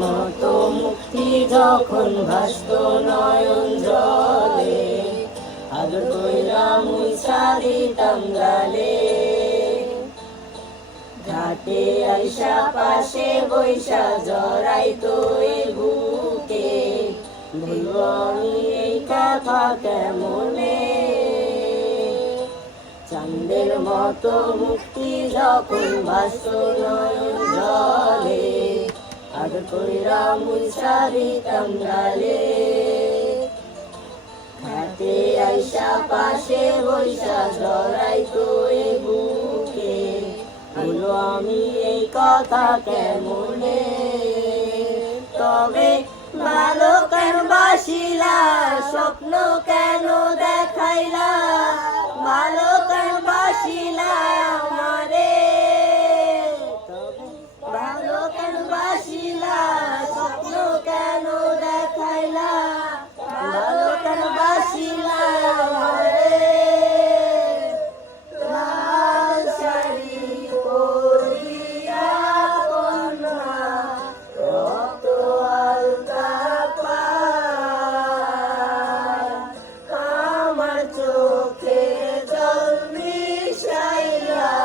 মতো মুক্তি যখন ভাসত নয়ন জলে, আদর কইরা মুইছা দিতাম গালে। ঘাটে আইসা পাশে বৈশা জড়াইতো এ বুকে, বলবো আমি এই কথা কেমনে। চাঁদের মতো মুক্তি যখন ভাসত নয়ন জলে, আদর কইরা মুইছা দিতাম গালে। ঘাটে আইসা পাশে বৈশা জড়াইতো এ বুকে, বলবো আমি এই কথা কেমনে। তবে ভালো কেন বাসিলা, স্বপ্ন কেন দেখাইলা, ভালো কেন বাসিলা আমারে। তবে ভালো কেন বাসিলা, স্বপ্ন কেন দেখাইলা, ভালো কেন বাসিলা।